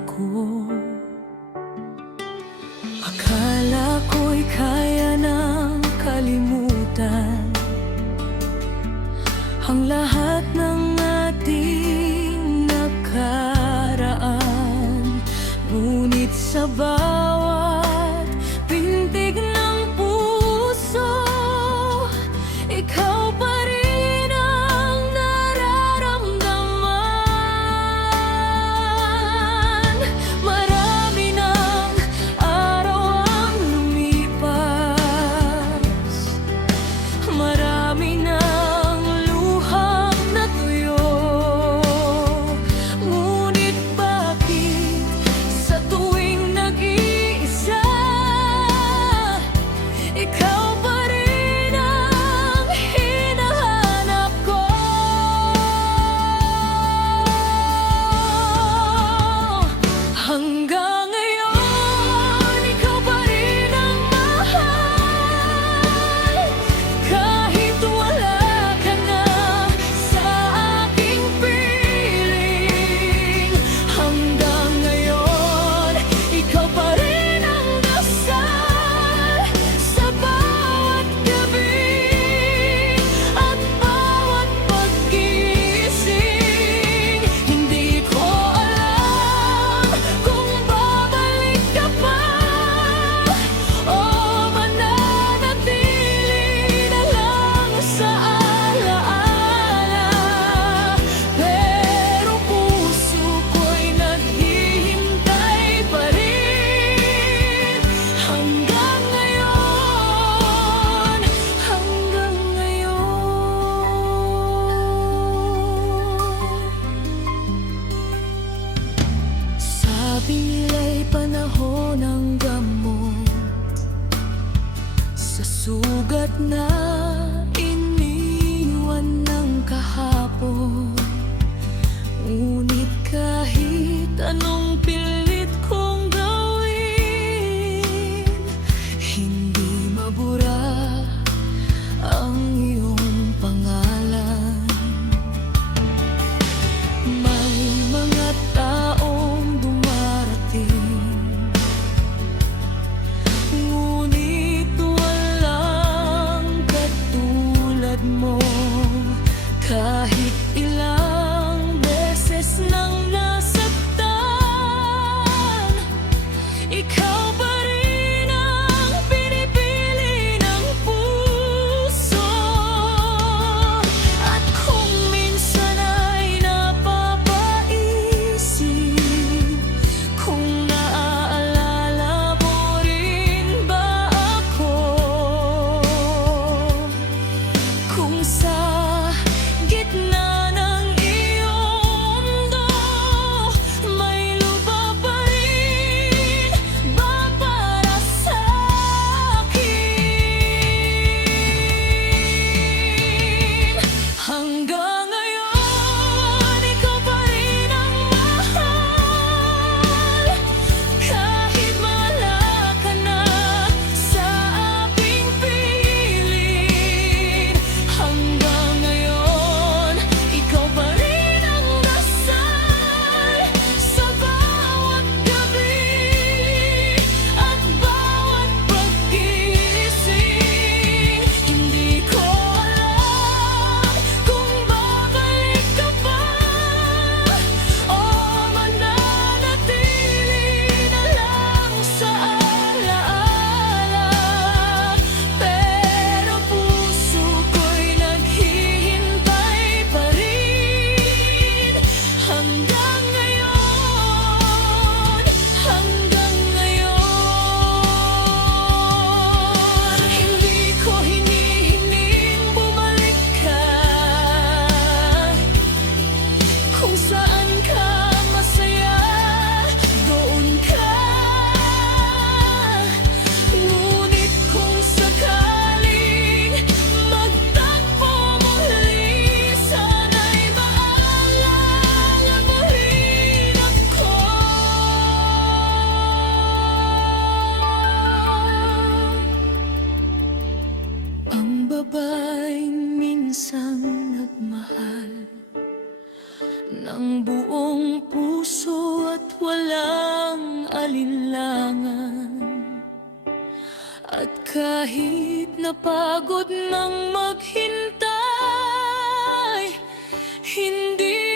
ako. Akala ko'y kaya nang kalimutan ang lahat ng ating nakaraan. Ngunit sa bawat pintig ng puso, ikaw pa rin ang nararamdaman. Marami ng araw ang lumipas, marami ng luhang natuyo. Ngunit bakit sa tuwing nag-iisa, ikaw pa rin ang hinahanap ko? Hanggang ngayon, ikaw pa rin ang mahal, kahit wala ka na sa aking piling. Hanggang ngayon, ikaw pa rin ang dasal sa bawat gabi at bawat paggising. Hindi ko alam kung babalik ka pa o mananatili na lang sa alaala. Pero puso ko'y naghihintay pa rin hanggang ngayon, hanggang ngayon. Sabi nila'y panahon ng gamot sa sugat na iniwan ng kahapon. Ngunit kahit anong pilit kong gawin, hindi mabura ang iyong pangalan. May mga taong dumarating, ngunit walang katulad mo. Kahit ilan alinlangan. At kahit napagod ng maghintay, hindi